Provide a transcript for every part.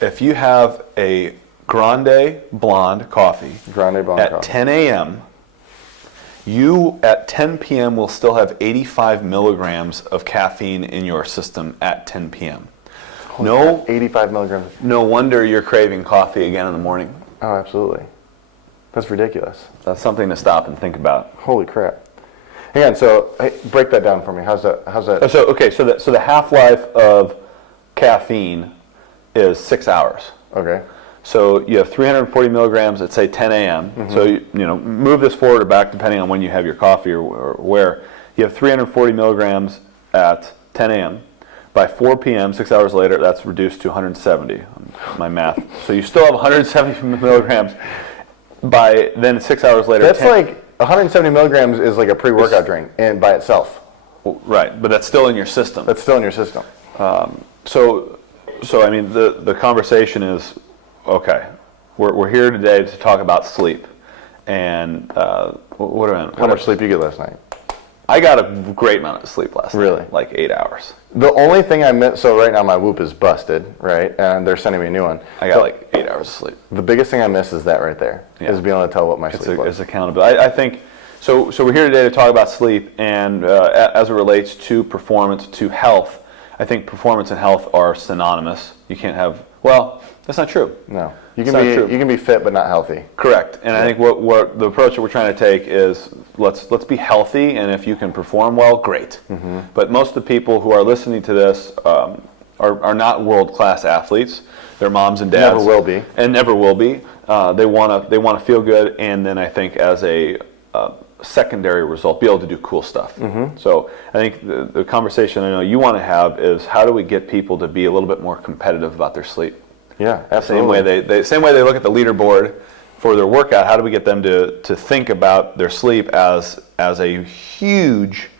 if you have a grande blonde coffee at 10 a.m., you at 10 p.m. will still have 85 milligrams of caffeine in your system at 10 p.m. No, 85 milligrams. No wonder you're craving coffee again in the morning. Oh, absolutely. That's ridiculous. That's something to stop and think about. Holy crap. Again, so hey, break that down for me. How's that? So the half-life of caffeine is 6 hours. Okay. So you have 340 milligrams at say 10 a.m. Mm-hmm. So you move this forward or back depending on when you have your coffee or where. You have 340 milligrams at 10 a.m. By 4 p.m., 6 hours later, that's reduced to 170. My math. So you still have 170 milligrams. By then 6 hours later. That's like 170 milligrams is like a pre-workout drink and by itself. Right, but that's still in your system. That's still in your system. So I mean, the conversation is, okay, we're here today to talk about sleep. And how much sleep did you get last night? I got a great amount of sleep last night. Really? Like 8 hours. The only thing I missed, so right now my Whoop is busted, right? And they're sending me a new one. I got like 8 hours of sleep. The biggest thing I miss is that right there, is being able to tell what my sleep was. It's accountability. I think, so we're here today to talk about sleep, and as it relates to performance, to health, I think performance and health are synonymous. You can't have, well, that's not true. No. You can be fit but not healthy. Correct. And I think what the approach that we're trying to take is let's be healthy, and if you can perform well, great. Mm-hmm. But most of the people who are listening to this are not world-class athletes. They're moms and dads. Never will be. And never will be. They want to feel good, and then I think as a secondary result, be able to do cool stuff. Mm-hmm. So I think the conversation I know you want to have is how do we get people to be a little bit more competitive about their sleep? Yeah, absolutely. Same way they look at the leaderboard for their workout. How do we get them to think about their sleep as a huge?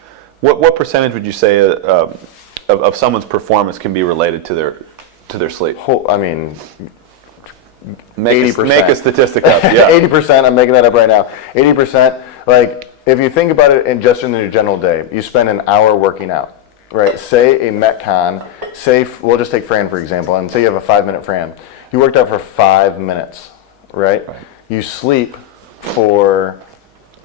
What percentage would you say of someone's performance can be related to their sleep? I mean, 80%. Make a statistic up. Yeah, 80%. I'm making that up right now. 80%. Like if you think about it in your general day, you spend an hour working out. Right, say a Metcon, we'll just take Fran for example, and say you have a 5-minute Fran. You worked out for 5 minutes, right? You sleep for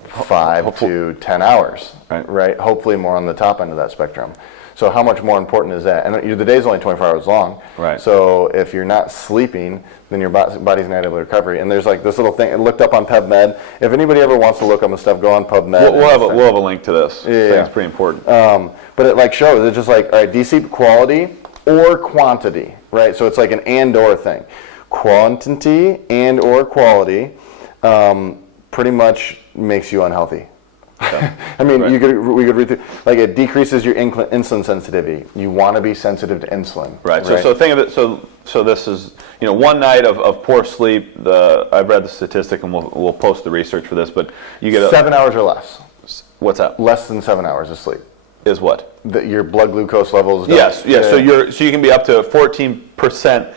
5 to 10 hours, right? Hopefully more on the top end of that spectrum. So how much more important is that? And the day's only 24 hours long. Right. So if you're not sleeping, then your body's not able to recover. And there's like this little thing, I looked up on PubMed. If anybody ever wants to look up the stuff, go on PubMed. We'll have a link to this. Yeah, I think it's pretty important. But it like shows, it's just like, all right, do you sleep quality or quantity, right? So it's like an and/or thing. Quantity and or quality pretty much makes you unhealthy. I mean, we could read through, like it decreases your insulin sensitivity. You want to be sensitive to insulin. Right. So think of it. So this is one night of poor sleep. I've read the statistic, and we'll post the research for this. But you get 7 hours or less. What's that? Less than 7 hours of sleep. Is what? Your blood glucose levels. Yes. So you can be up to 14%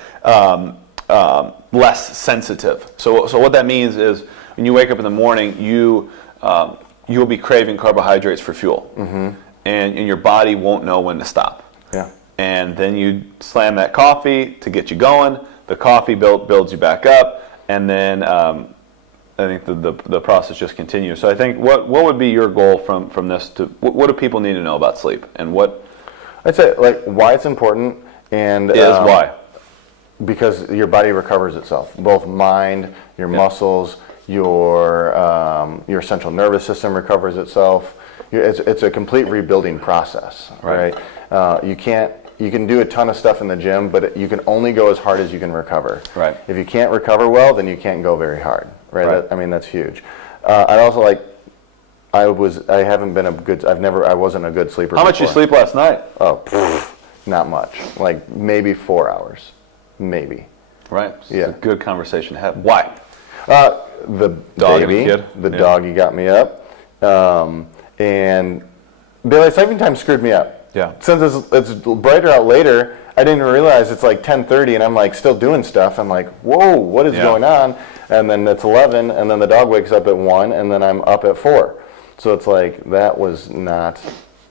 less sensitive. So what that means is when you wake up in the morning, you will be craving carbohydrates for fuel, mm-hmm. and your body won't know when to stop. Yeah. And then you slam that coffee to get you going. The coffee builds you back up, and then I think the process just continues. So I think what would be your goal from this? What do people need to know about sleep, and what? I'd say like why it's important, and why? Because your body recovers itself, both mind, your muscles. Your central nervous system recovers itself. It's a complete rebuilding process, right? You can do a ton of stuff in the gym, but you can only go as hard as you can recover. Right. If you can't recover well, then you can't go very hard, right? That's huge. I'd also I wasn't a good sleeper. How much did you sleep last night? Oh, not much. Like maybe 4 hours, maybe. Right. Yeah. It's a good conversation to have. Why? The dog baby, and the kid. The doggy got me up, and daylight saving time screwed me up. Yeah. Since it's brighter out later, I didn't realize it's like 10:30, and I'm like still doing stuff. I'm like, whoa, what is going on? And then it's 11, and then the dog wakes up at 1, and then I'm up at 4. So it's like that was not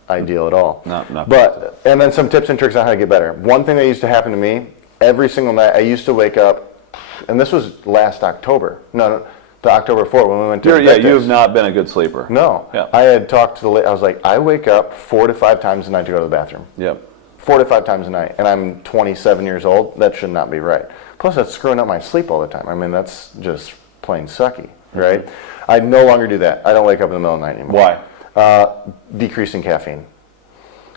ideal at all. Not but and then some tips and tricks on how to get better. One thing that used to happen to me every single night. I used to wake up, and this was last October. No, the October 4th when we went to the dentist. You have not been a good sleeper. No. Yeah. I had talked to I was like, I wake up 4 to 5 times a night to go to the bathroom. Yep. 4 to 5 times a night, and I'm 27 years old. That should not be right. Plus, that's screwing up my sleep all the time. I mean, that's just plain sucky, right? Mm-hmm. I no longer do that. I don't wake up in the middle of the night anymore. Why? Decreasing caffeine.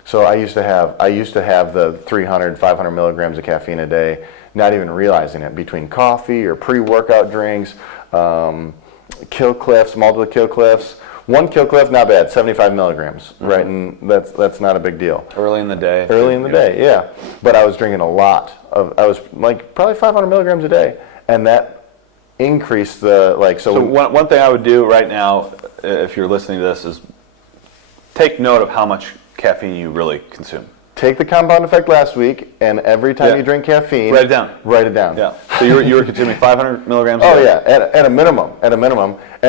So I used to have the 300, 500 milligrams of caffeine a day, not even realizing it, between coffee or pre-workout drinks, kill cliffs, multiple kill cliffs. One kill cliff, not bad, 75 milligrams, right? And that's not a big deal. Early in the day. Early in the day, yeah. But I was drinking a lot I was like probably 500 milligrams a day, and that increased the So one thing I would do right now, if you're listening to this, is take note of how much caffeine you really consume. Take the compound effect last week, and every time you drink caffeine, write it down. Write it down. Yeah. So you were consuming 500 milligrams. Oh yeah, at a minimum, and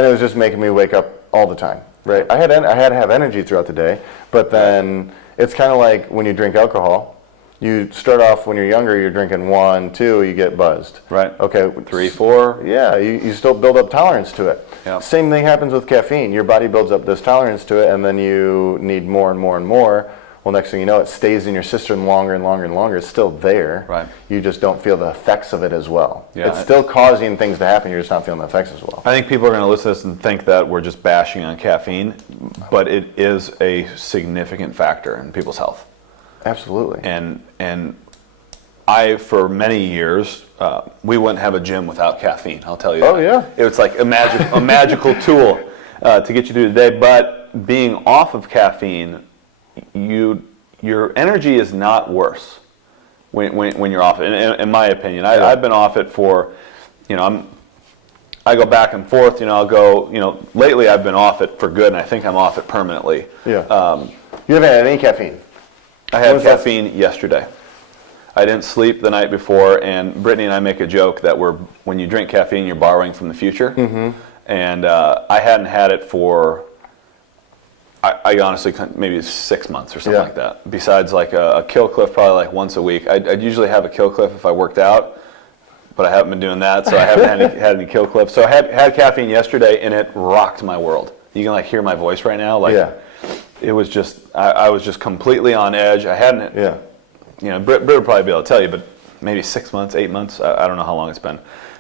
it was just making me wake up all the time. Right. I had to have energy throughout the day, but then it's kind of like when you drink alcohol. You start off when you're younger, you're drinking 1, 2, you get buzzed. Right. Okay. 3, 4. Yeah, you still build up tolerance to it. Yep. Same thing happens with caffeine. Your body builds up this tolerance to it, and then you need more and more and more. Well, next thing you know, it stays in your system longer and longer and longer. It's still there. Right. You just don't feel the effects of it as well. Yeah. It's still causing things to happen. You're just not feeling the effects as well. I think people are going to listen to this and think that we're just bashing on caffeine, but it is a significant factor in people's health. Absolutely. And I, for many years, we wouldn't have a gym without caffeine. I'll tell you. Oh that. yeah. It was like a magical tool to get you through the day. But being off of caffeine, your energy is not worse when you're off it. In my opinion, I've been off it for, I go back and forth. I'll go. Lately I've been off it for good, and I think I'm off it permanently. Yeah. You haven't had any caffeine. I had caffeine yesterday. I didn't sleep the night before, and Brittany and I make a joke that when you drink caffeine, you're borrowing from the future. Mm-hmm. And I hadn't had it for, I honestly, maybe 6 months or something like that. Besides like a kill cliff, probably like once a week. I'd usually have a kill cliff if I worked out, but I haven't been doing that, so I haven't had any kill cliffs. So I had caffeine yesterday, and it rocked my world. You can hear my voice right now. It was just, I was just completely on edge. I hadn't. Yeah. Britt would probably be able to tell you, but maybe 6 months, 8 months, I don't know how long it's been.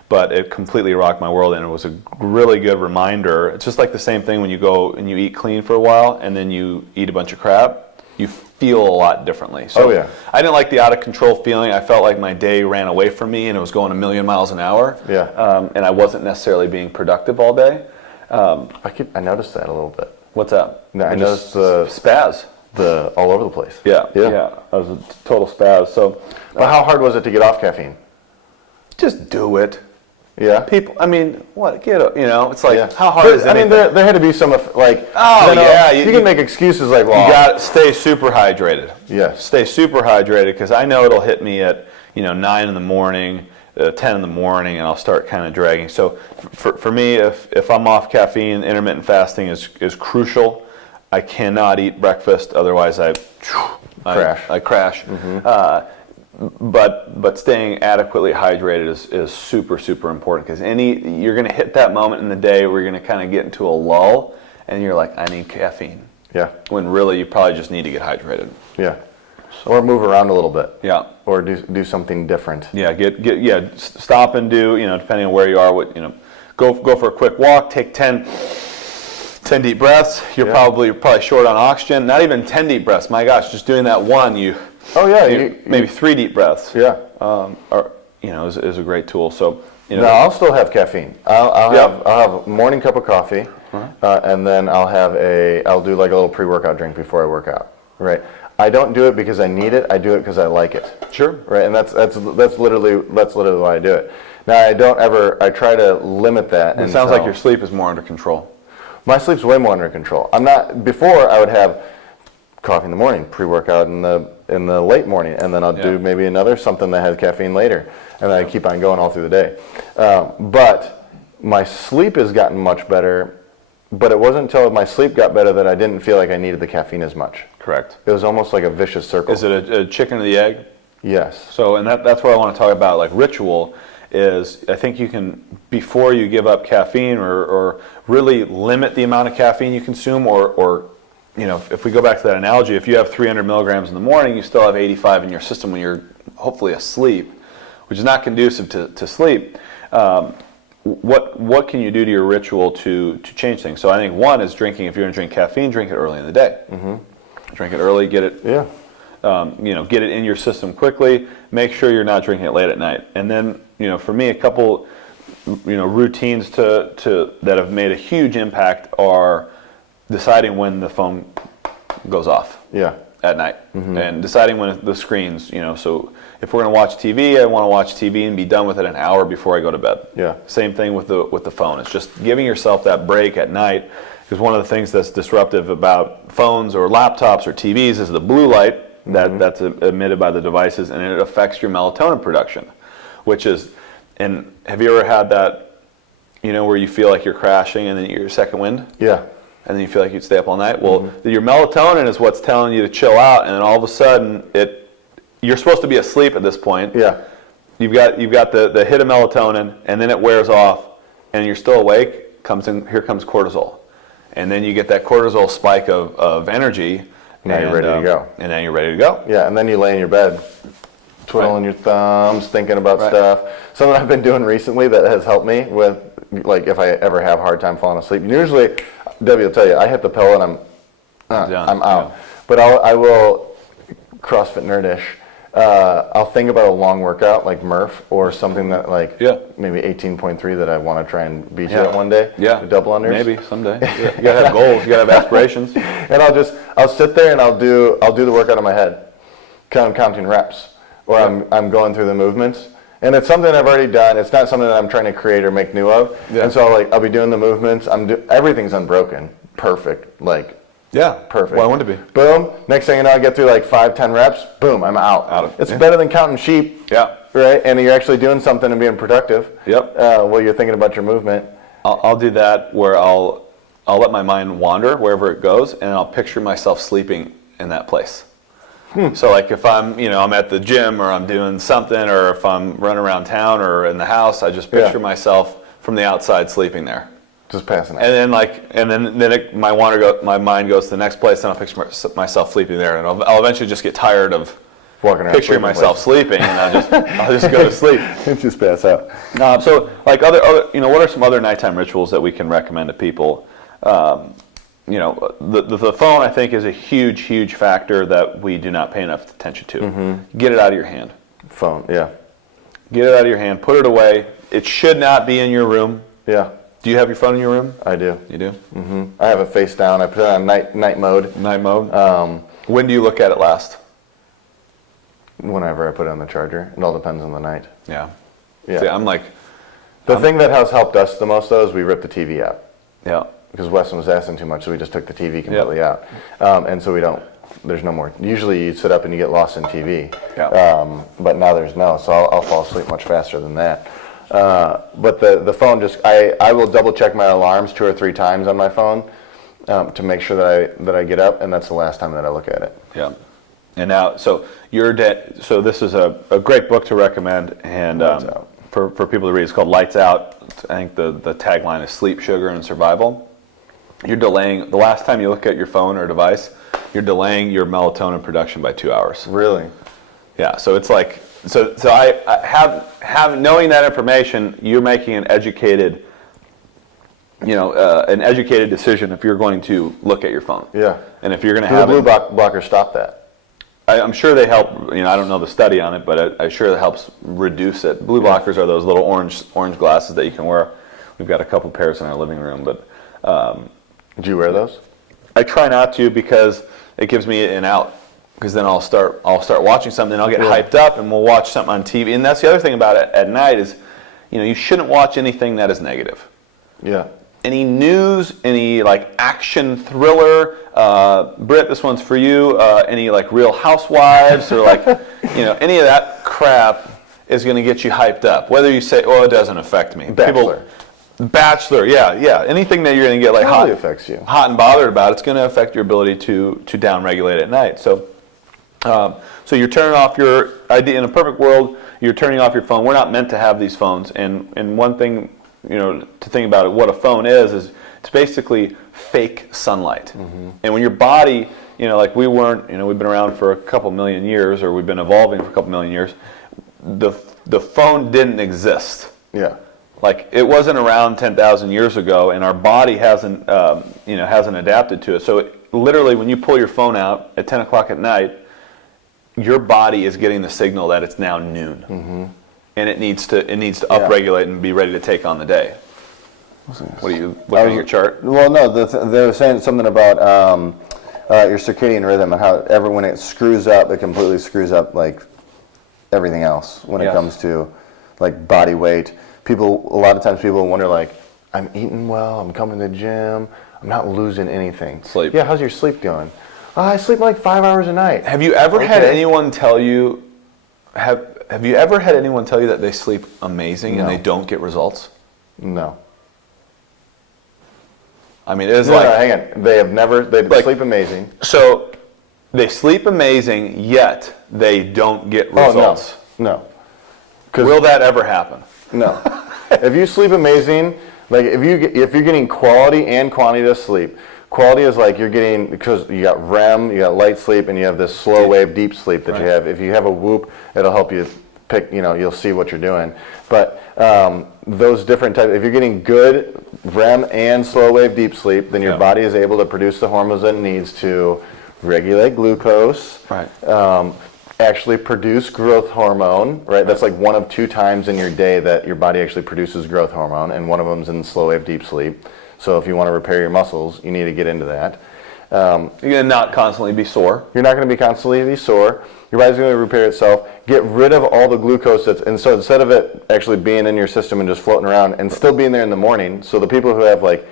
But it completely rocked my world, and it was a really good reminder. It's just like the same thing when you go and you eat clean for a while, and then you eat a bunch of crap, you feel a lot differently. So I didn't like the out of control feeling. I felt like my day ran away from me, and it was going a million miles an hour. Yeah. And I wasn't necessarily being productive all day. I noticed that a little bit. What's that? No, I noticed the spaz. All over the place. Yeah. I was a total spaz. So, but how hard was it to get off caffeine? Just do it. Yeah. People, what? It's like, how hard but, is anything? There had to be some, you can make excuses like, well. You got to stay super hydrated. Yes. Stay super hydrated, because I know it'll hit me at, 9 in the morning, 10 in the morning, and I'll start kind of dragging. So for me, if I'm off caffeine, intermittent fasting is crucial. I cannot eat breakfast, otherwise I crash. Mm-hmm. But staying adequately hydrated is super, super important, because you're going to hit that moment in the day where you're going to kind of get into a lull, and you're like, I need caffeine. Yeah. When really you probably just need to get hydrated. Yeah. Or move around a little bit. Yeah. Or do something different. Yeah. Stop and do. Depending on where you are. Go for a quick walk. Take 10 deep breaths. You're probably short on oxygen. Not even 10 deep breaths. My gosh, just doing that one, maybe 3 deep breaths. Yeah. Is a great tool. So no, I'll still have caffeine. I'll have a morning cup of coffee, and then I'll do like a little pre-workout drink before I work out. Right. I don't do it because I need it. I do it because I like it. Sure. Right. And that's literally why I do it. Now I try to limit that. It sounds like your sleep is more under control. My sleep's way more under control. Before I would have coffee in the morning, pre-workout in the late morning, and then I'll do maybe another something that has caffeine later, and then I keep on going all through the day. But my sleep has gotten much better, but it wasn't until my sleep got better that I didn't feel like I needed the caffeine as much. Correct. It was almost like a vicious circle. Is it a chicken or the egg? Yes. So, and that's what I want to talk about, like ritual, is I think you can, before you give up caffeine or really limit the amount of caffeine you consume, or if we go back to that analogy, if you have 300 milligrams in the morning, you still have 85 in your system when you're hopefully asleep, which is not conducive to sleep. What can you do to your ritual to change things? So I think one is drinking. If you're going to drink caffeine, drink it early in the day. Mm-hmm. Drink it early, get it. Yeah. Get it in your system quickly. Make sure you're not drinking it late at night. And then, for me, a couple, routines that have made a huge impact are deciding when the phone goes off. Yeah. At night, and deciding when the screens. So if we're going to watch TV, I want to watch TV and be done with it an hour before I go to bed. Yeah. Same thing with the phone. It's just giving yourself that break at night. Because one of the things that's disruptive about phones or laptops or TVs is the blue light that's emitted by the devices, and it affects your melatonin production, which is, and have you ever had that, where you feel like you're crashing and then you get your second wind? Yeah. And then you feel like you'd stay up all night? Well, your melatonin is what's telling you to chill out, and then all of a sudden, you're supposed to be asleep at this point. Yeah. You've got the hit of melatonin, and then it wears off, and you're still awake. Here comes cortisol. And then you get that cortisol spike of energy. Now you're ready to go. And then you're ready to go. Yeah, and then you lay in your bed, twiddling your thumbs, thinking about stuff. Something I've been doing recently that has helped me with, like, if I ever have a hard time falling asleep. Usually, Debbie will tell you, I hit the pillow and I'm out. Yeah. But I will, CrossFit nerdish, I'll think about a long workout like Murph or something that maybe 18.3 that I want to try and beat you at one day. Yeah. Double unders. Maybe someday. You gotta have goals. You gotta have aspirations. And I'll sit there and I'll do the workout in my head, counting reps, or I'm going through the movements. And it's something I've already done. It's not something that I'm trying to create or make new of. Yeah. And so I'll be doing the movements. Everything's unbroken, perfect, perfect. Well, I want to be. Boom. Next thing you know, I get through 5-10 reps. Boom, I'm out. It's better than counting sheep. Yeah. Right. And you're actually doing something and being productive. Yep. While you're thinking about your movement. I'll do that where I'll let my mind wander wherever it goes, and I'll picture myself sleeping in that place. So if I'm, I'm at the gym or I'm doing something, or if I'm running around town or in the house, I just picture myself from the outside sleeping there. Just passing out. And then my mind goes to the next place, and I'll picture myself sleeping there, and I'll eventually just get tired of walking around picturing myself sleeping, and I'll just go to sleep. Just pass out. So other what are some other nighttime rituals that we can recommend to people? The phone, I think, is a huge factor that we do not pay enough attention to. Get it out of your hand. Phone, yeah. Get it out of your hand. Put it away. It should not be in your room. Yeah. Do you have your phone in your room? I do. You do? Mm-hmm. I have it face down. I put it on night mode. Night mode? When do you look at it last? Whenever I put it on the charger. It all depends on the night. Yeah. Yeah. See, I'm the thing that has helped us the most, though, is we ripped the TV out. Yeah. Because Weston was asking too much, so we just took the TV completely out. And so there's no more. Usually you sit up and you get lost in TV. Yeah. But now there's no, so I'll fall asleep much faster than that. But the phone I will double check my alarms 2 or 3 times on my phone to make sure that I get up, and that's the last time that I look at it. Yeah. And now, so this is a great book to recommend, and for people to read. It's called Lights Out. I think the tagline is Sleep, Sugar, and Survival. You're delaying, the last time you look at your phone or device, you're delaying your melatonin production by 2 hours. Really? Yeah, so it's so I have knowing that information, you're making an educated decision if you're going to look at your phone. Yeah. And if you're going to have the blue blockers stop that? I'm sure they help. I don't know the study on it, but I'm sure it helps reduce it. Blue blockers are those little orange glasses that you can wear. We've got a couple pairs in our living room, but do you wear those? I try not to, because it gives me an out. Because then I'll start watching something, and I'll get hyped up, and we'll watch something on TV. And that's the other thing about it at night is, you shouldn't watch anything that is negative. Yeah. Any news, any action thriller, Britt, this one's for you. Any Real Housewives or any of that crap is going to get you hyped up. Whether you say, "Oh, it doesn't affect me." Bachelor, yeah. Anything that you're going to get affects you. hot and bothered about, it's going to affect your ability to down regulate at night. So, So you're turning off your idea in a perfect world. You're turning off your phone. We're not meant to have these phones. And one thing, to think about it, what a phone is it's basically fake sunlight. And when your body, like we weren't, we've been around for a couple million years, or we've been evolving for a couple million years. The phone didn't exist. Yeah. Like it wasn't around 10,000 years ago, and our body hasn't adapted to it. So literally, when you pull your phone out at 10 o'clock at night, your body is getting the signal that it's now noon, and it needs to upregulate and be ready to take on the day. What are you looking at your chart? Well, no, they were saying something about your circadian rhythm and how when it screws up, it completely screws up like everything else when it comes to like body weight. A lot of times people wonder like, I'm eating well, I'm coming to the gym, I'm not losing anything. Sleep. Yeah, how's your sleep doing? I sleep like 5 hours a night. Have you ever had anyone tell you? Have you ever had anyone tell you that they sleep amazing and they don't get results? No. I mean, it is No, hang on. They sleep amazing. So they sleep amazing, yet they don't get results. No. Will that ever happen? No. If you sleep amazing, like if you're getting quality and quantity of sleep. Quality is like you're getting, because you got REM, you got light sleep, and you have this slow wave deep sleep that you have. If you have a Whoop, it'll help you pick, you'll see what you're doing. But those different types, if you're getting good REM and slow wave deep sleep, then your body is able to produce the hormones that it needs to regulate glucose, actually produce growth hormone, right? That's like one of 2 times in your day that your body actually produces growth hormone, and one of them's in slow wave deep sleep. So if you want to repair your muscles, you need to get into that. You're going to not constantly be sore. You're not going to be constantly sore. Your body's going to repair itself. Get rid of all the glucose and so instead of it actually being in your system and just floating around and still being there in the morning. So the people who have like,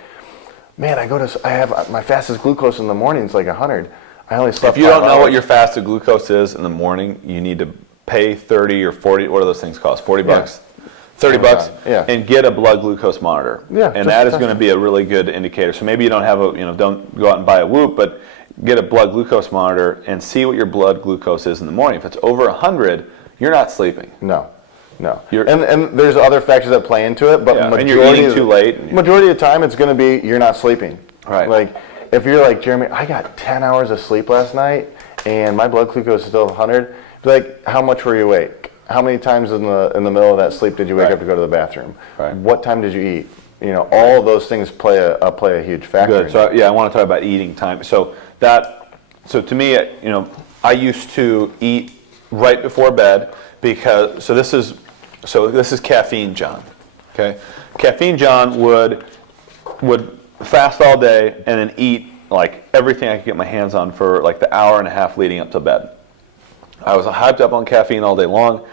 man, I have my fastest glucose in the morning is like 100. I only slept 5 hours. If you don't know what your fasted glucose is in the morning, you need to pay 30 or 40. What do those things cost? 40 bucks. 30 bucks, and get a blood glucose monitor. And that is going to be a really good indicator. So maybe you don't have don't go out and buy a Whoop, but get a blood glucose monitor and see what your blood glucose is in the morning. If it's over 100, you're not sleeping. No. And there's other factors that play into it, but and you're eating too late. Majority of the time, it's going to be you're not sleeping. Right. Like if you're like, Jeremy, I got 10 hours of sleep last night, and my blood glucose is still 100. Like, how much were you awake? How many times in the middle of that sleep did you wake up to go to the bathroom? What time did you eat? All of those things play a huge factor. Good. So I want to talk about eating time. So to me, I used to eat right before bed because this is caffeine John. Okay, caffeine John would fast all day and then eat like everything I could get my hands on for like the hour and a half leading up to bed. I was hyped up on caffeine all day long.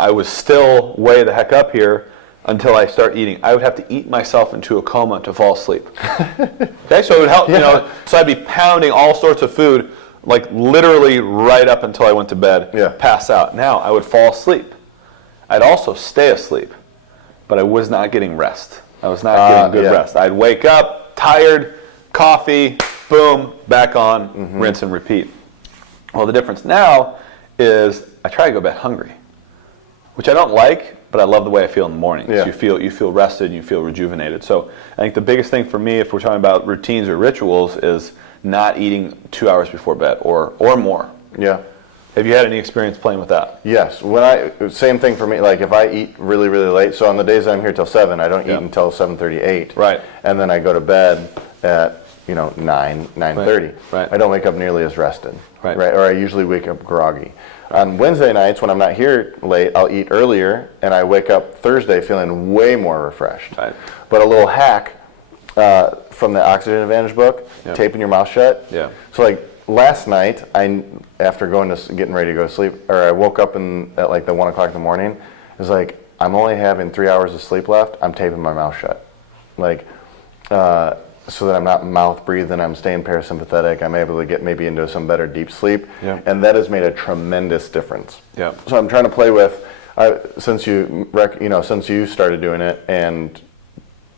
I was still way the heck up here until I start eating. I would have to eat myself into a coma to fall asleep. Okay, so it would help, so I'd be pounding all sorts of food, like literally right up until I went to bed, pass out. Now I would fall asleep. I'd also stay asleep, but I was not getting rest. I was not getting good rest. I'd wake up, tired, coffee, boom, back on, rinse and repeat. Well, the difference now is I try to go to bed hungry, which I don't like, but I love the way I feel in the morning. You feel rested and you feel rejuvenated. So I think the biggest thing for me, if we're talking about routines or rituals, is not eating 2 hours before bed or more. Yeah. Have you had any experience playing with that? Yes. Same thing for me. Like if I eat really, really late, so on the days I'm here till 7, I don't eat until 7:38. Right. And then I go to bed at 9:30. Right. I don't wake up nearly as rested. Right. Or I usually wake up groggy. On Wednesday nights when I'm not here late, I'll eat earlier, and I wake up Thursday feeling way more refreshed. Right. But a little hack from the Oxygen Advantage book, taping your mouth shut. Yeah. So like last night, after getting ready to go to sleep, or I woke up at like the 1 o'clock in the morning, it was like, I'm only having 3 hours of sleep left, I'm taping my mouth shut. Like, so that I'm not mouth breathing, I'm staying parasympathetic, I'm able to get maybe into some better deep sleep, and that has made a tremendous difference. Yeah. So I'm trying to play with, since you started doing it, and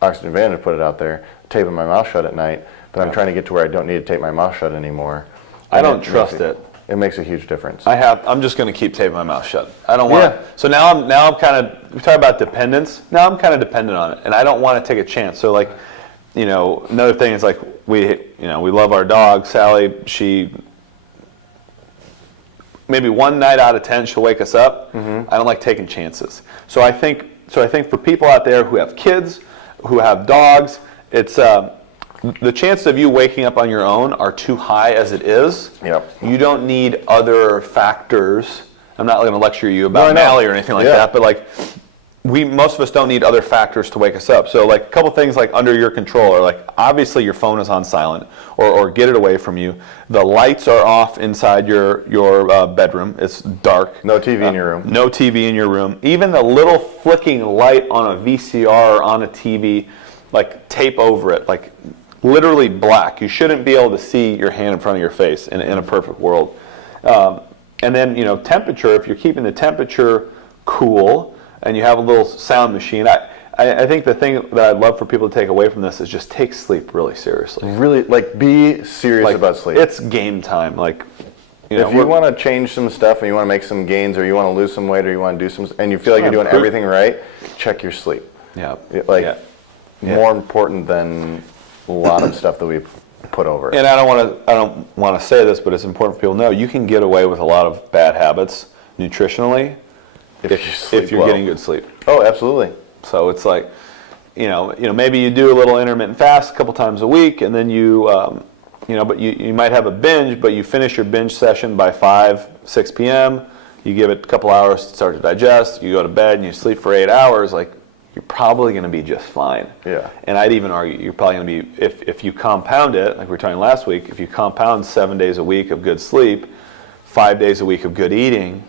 Oxygen Advantage put it out there, taping my mouth shut at night, but I'm trying to get to where I don't need to tape my mouth shut anymore. I don't trust it. It makes a huge difference. I'm just going to keep taping my mouth shut. I don't want Yeah. to. So now I'm kind of, we talk about dependence. Now I'm kind of dependent on it, and I don't want to take a chance. So like, another thing is like we love our dog, Sally. She, maybe one night out of 10, she'll wake us up. I don't like taking chances. So I think for people out there who have kids, who have dogs, it's the chances of you waking up on your own are too high as it is. Yep. You don't need other factors. I'm not going to lecture you about Mally or anything like that, but like most of us don't need other factors to wake us up. So like a couple things like under your control are like obviously your phone is on silent or get it away from you. The lights are off inside your bedroom. It's dark. No TV in your room. No TV in your room. Even the little flicking light on a VCR or on a TV, like tape over it, like literally black. You shouldn't be able to see your hand in front of your face in a perfect world. And then, temperature, if you're keeping the temperature cool and you have a little sound machine, I think the thing that I'd love for people to take away from this is just take sleep really seriously. Really, like, be serious about sleep. It's game time. Like, if you want to change some stuff and you want to make some gains or you want to lose some weight or you want to do some, and you feel like you're doing everything right, check your sleep. Yeah. More important than a lot of stuff that we put over it. And I don't want to say this, but it's important for people to know you can get away with a lot of bad habits nutritionally if you're getting good sleep. Oh, absolutely. So it's like, maybe you do a little intermittent fast a couple times a week, and then but you might have a binge, but you finish your binge session by 6 p.m. You give it a couple hours to start to digest. You go to bed and you sleep for 8 hours. Like, you're probably going to be just fine. Yeah. And I'd even argue you're probably going to be, if you compound it, like we were talking last week, if you compound 7 days a week of good sleep, 5 days a week of good eating,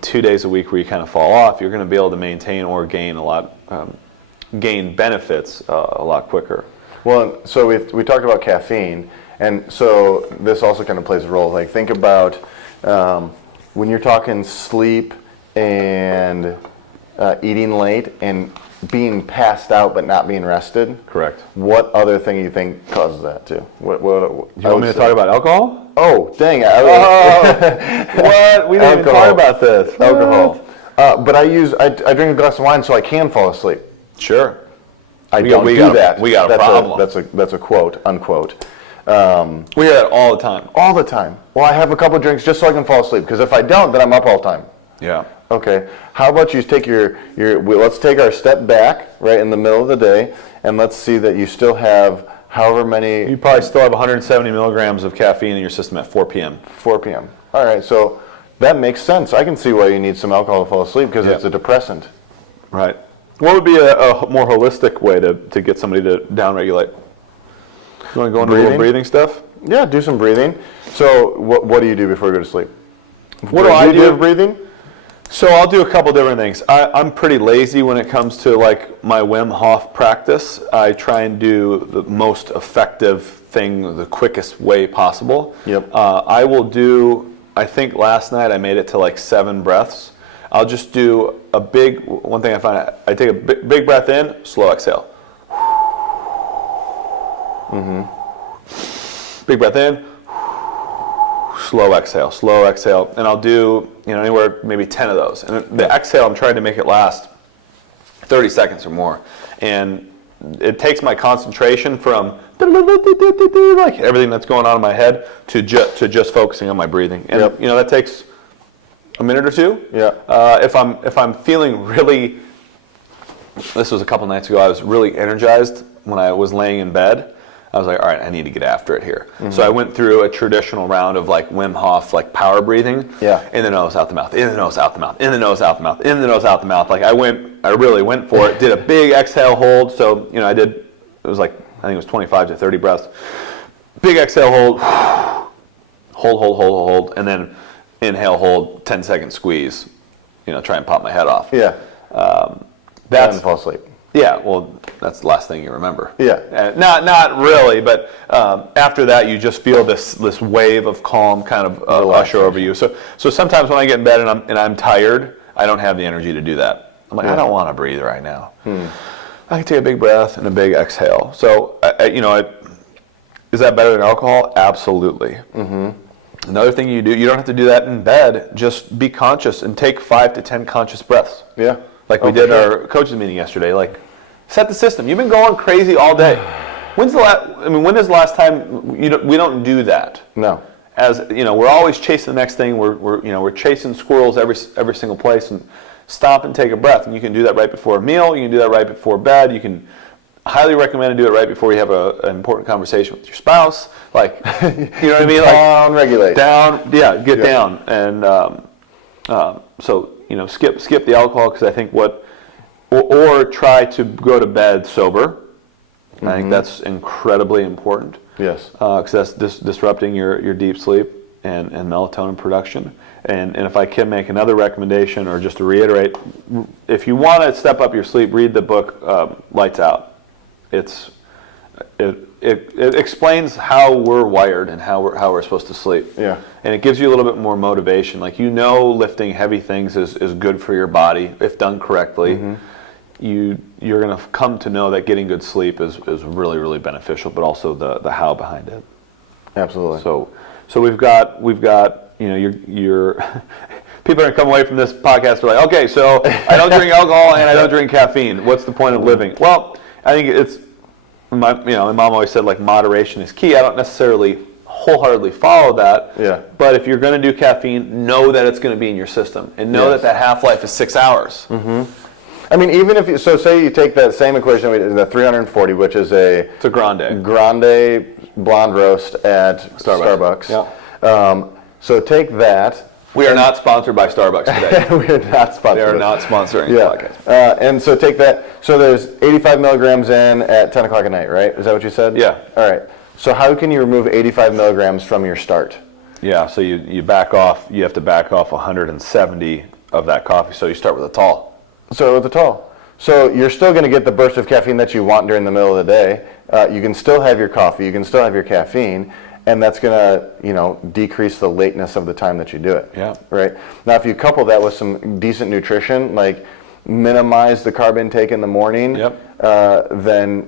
2 days a week where you kind of fall off, you're going to be able to maintain or gain gain benefits a lot quicker. Well, so we talked about caffeine, and so this also kind of plays a role. Like, think about when you're talking sleep and eating late and being passed out but not being rested. Correct. What other thing you think causes that too? What Do you want me to talk about alcohol? Oh, dang it. What? We didn't even talk about this. Alcohol. But I drink a glass of wine so I can fall asleep. Sure. I don't do that. We got a problem. That's a quote, unquote. We hear that all the time. All the time. Well, I have a couple drinks just so I can fall asleep, because if I don't, then I'm up all the time. Yeah. Okay. How about you take let's take our step back right in the middle of the day, and let's see that you still have however many. You probably still have 170 milligrams of caffeine in your system at 4 p.m. 4 p.m. All right. So that makes sense. I can see why you need some alcohol to fall asleep, because it's a depressant. Right. What would be a more holistic way to get somebody to downregulate? You want to go into a little breathing stuff? Yeah, do some breathing. So what do you do before you go to sleep? What do I do? Do you have breathing? So I'll do a couple different things. I'm pretty lazy when it comes to like my Wim Hof practice. I try and do the most effective thing the quickest way possible. Yep. I will do, I think last night I made it to like 7 breaths. I'll just do one thing I find, I take a big breath in, slow exhale. Big breath in, slow exhale, and I'll do anywhere maybe 10 of those. And the exhale, I'm trying to make it last 30 seconds or more, and it takes my concentration from like everything that's going on in my head to just focusing on my breathing, and that takes a minute or two. Yeah. If I'm feeling really, this was a couple nights ago, I was really energized when I was laying in bed. I was like, all right, I need to get after it here. So I went through a traditional round of like Wim Hof, like power breathing. Yeah. In the nose, out the mouth, in the nose, out the mouth, in the nose, out the mouth, in the nose, out the mouth. Like I really went for it. Did a big exhale hold. So, it was like, I think it was 25 to 30 breaths. Big exhale hold, hold, and then inhale, hold, 10-second squeeze, try and pop my head off. Yeah. That's fall asleep. Yeah, well, that's the last thing you remember. Yeah. Not really, but after that, you just feel this wave of calm kind of usher over you. So sometimes when I get in bed and I'm tired, I don't have the energy to do that. I'm like, I don't want to breathe right now. I can take a big breath and a big exhale. So, is that better than alcohol? Absolutely. Another thing you do, you don't have to do that in bed. Just be conscious and take 5 to 10 conscious breaths. Yeah. Like we did our coaches meeting yesterday. Like, set the system. You've been going crazy all day. When is the last time we don't do that? No. As you know, we're always chasing the next thing. We're chasing squirrels every single place. And stop and take a breath. And you can do that right before a meal. You can do that right before bed. You can highly recommend to do it right before you have an important conversation with your spouse. Like, you know what I mean? Down, regulate. Down, get down. And so, skip the alcohol, because I think or try to go to bed sober. I think that's incredibly important. Yes. Because that's disrupting your deep sleep and melatonin production. And if I can make another recommendation, or just to reiterate, if you want to step up your sleep, read the book Lights Out. It explains how we're wired and how we're supposed to sleep. Yeah. And it gives you a little bit more motivation. Like, lifting heavy things is good for your body if done correctly. You're going to come to know that getting good sleep is really, really beneficial, but also the how behind it. Absolutely. So we've got your people are going to come away from this podcast, they're like, okay, so I don't drink alcohol and I don't drink caffeine. What's the point of living? Well, I think it's my mom always said, like, moderation is key. I don't necessarily wholeheartedly follow that. Yeah. But if you're going to do caffeine, know that it's going to be in your system, and know that half-life is 6 hours. I mean, even if say you take that same equation, the 340, which is It's a grande blonde roast at Starbucks. Yeah. So take that. We are not sponsored by Starbucks today. We are not sponsored. They are not sponsoring the podcast. And so take that. So there's 85 milligrams in at 10 o'clock at night, right? Is that what you said? Yeah. All right. So how can you remove 85 milligrams from your start? Yeah, so you back off. You have to back off 170 of that coffee. So you start with a tall. So with the tall. So you're still going to get the burst of caffeine that you want during the middle of the day. You can still have your coffee. You can still have your caffeine. And that's going to, decrease the lateness of the time that you do it. Yeah. Right. Now, if you couple that with some decent nutrition, like minimize the carb intake in the morning, then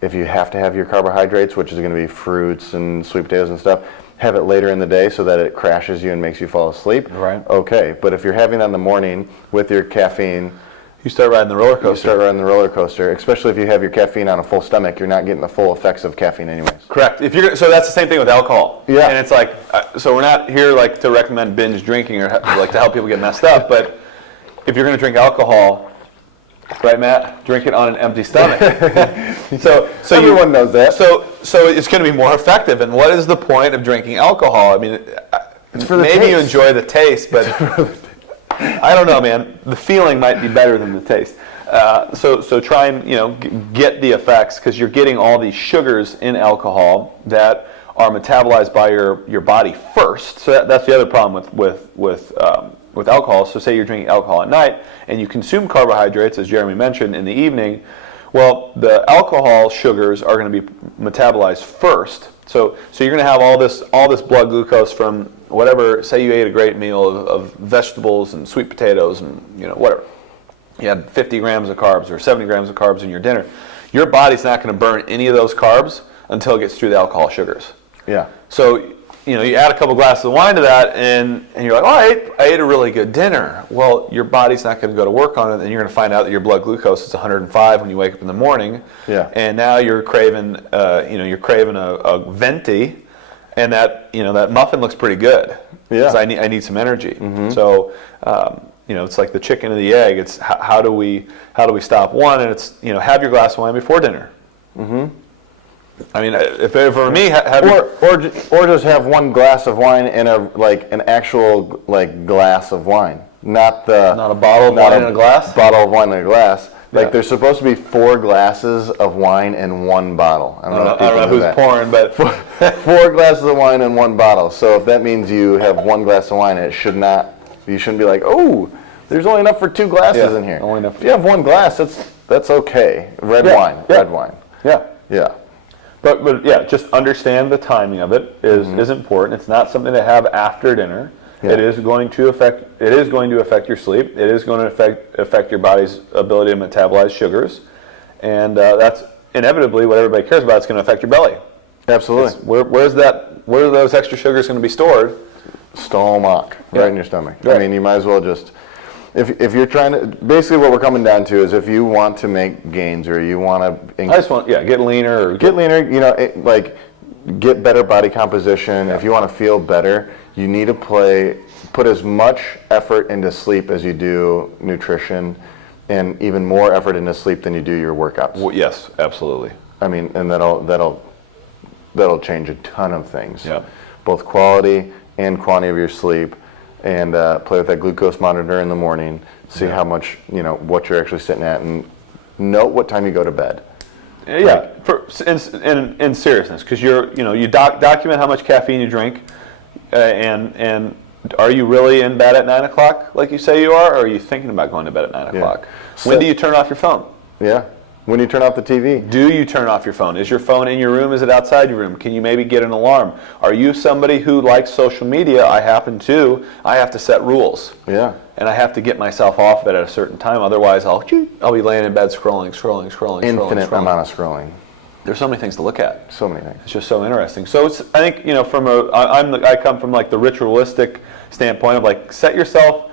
if you have to have your carbohydrates, which is going to be fruits and sweet potatoes and stuff, have it later in the day so that it crashes you and makes you fall asleep. Right. Okay. But if you're having that in the morning with your caffeine, you start riding the roller coaster. Especially if you have your caffeine on a full stomach, you're not getting the full effects of caffeine anyways. Correct. So that's the same thing with alcohol. Yeah. And it's like, so we're not here to recommend binge drinking or to help people get messed up, but if you're going to drink alcohol, right, Matt, drink it on an empty stomach. so everyone knows that. So it's going to be more effective. And what is the point of drinking alcohol? I mean, it's for the maybe taste. you enjoy the taste, but I don't know, man. The feeling might be better than the taste. So try and get the effects, because you're getting all these sugars in alcohol that are metabolized by your body first. So that's the other problem with alcohol. So say you're drinking alcohol at night and you consume carbohydrates, as Jeremy mentioned, in the evening. Well, the alcohol sugars are going to be metabolized first. So you're going to have all this blood glucose from whatever. Say you ate a great meal of vegetables and sweet potatoes and whatever. You had 50 grams of carbs or 70 grams of carbs in your dinner. Your body's not going to burn any of those carbs until it gets through the alcohol sugars. Yeah. So you add a couple glasses of wine to that, and you're like, oh, I ate a really good dinner. Well, your body's not going to go to work on it, and you're going to find out that your blood glucose is 105 when you wake up in the morning. Yeah. And now you're craving, a venti, and that muffin looks pretty good. Yeah. Because I need some energy. Mm-hmm. So, it's like the chicken and the egg. It's how do we stop one, and it's have your glass of wine before dinner. Mm-hmm. I mean, if for me, or just have one glass of wine in an actual glass of wine, not a bottle of wine in a glass. Bottle of wine in a glass. Yeah. There's supposed to be 4 glasses of wine in one bottle. I don't know who's pouring, but 4 glasses of wine in one bottle. So if that means you have 1 glass of wine, you shouldn't be like, oh, there's only enough for 2 glasses in here. Only enough. If you have 1 glass, that's okay. Red wine. Yeah. Yeah. But yeah, just understand the timing of it is important. It's not something to have after dinner. Yeah. It is going to affect your sleep. It is going to affect your body's ability to metabolize sugars, and that's inevitably what everybody cares about. It's going to affect your belly. Absolutely. Where's that where are those extra sugars going to be stored? Stomach, Yeah. right in your stomach. Right. I mean, you might as well just, if you're trying to, basically what we're coming down to is if you want to make gains or you want to I just want, get leaner or get leaner, get better body composition. If you want to feel better, you need to put as much effort into sleep as you do nutrition, and even more effort into sleep than you do your workouts. Well, yes, absolutely. I mean, and that'll change a ton of things. Yeah. Both quality and quantity of your sleep, and play with that glucose monitor in the morning. See how much what you're actually sitting at, and note what time you go to bed. Yeah, in seriousness, because you document how much caffeine you drink, and are you really in bed at 9 o'clock like you say you are, or are you thinking about going to bed at 9 o'clock? When do you turn off your phone? Yeah. When you turn off the TV. Do you turn off your phone? Is your phone in your room? Is it outside your room? Can you maybe get an alarm? Are you somebody who likes social media? I happen to. I have to set rules. Yeah. And I have to get myself off bed at a certain time. Otherwise, I'll be laying in bed scrolling. Infinite amount of scrolling. There's so many things to look at. So many things. It's just so interesting. So I think I come from like the ritualistic standpoint of like set yourself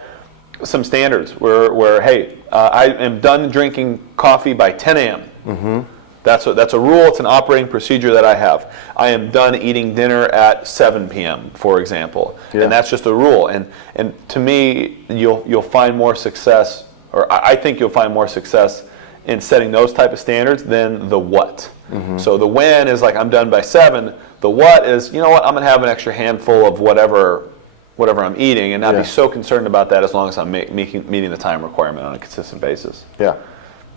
some standards where hey, I am done drinking coffee by 10 a.m. Mm-hmm. That's a rule. It's an operating procedure that I have. I am done eating dinner at 7 p.m., for example, and that's just a rule. And to me, you'll find more success, or I think you'll find more success in setting those type of standards than the what. Mm-hmm. So the when is like I'm done by 7. The what is I'm gonna have an extra handful of whatever I'm eating, and not be so concerned about that as long as I'm meeting the time requirement on a consistent basis. Yeah.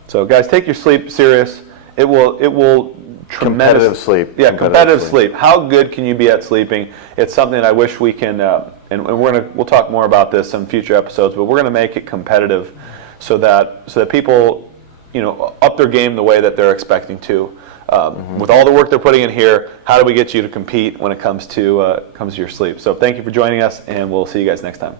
So guys, take your sleep serious. It will Competitive sleep. Yeah, competitive sleep. How good can you be at sleeping? It's something that I wish we can, and we'll talk more about this in future episodes. But we're gonna make it competitive, so that people, up their game the way that they're expecting to. With all the work they're putting in here, how do we get you to compete when it comes to your sleep? So thank you for joining us, and we'll see you guys next time.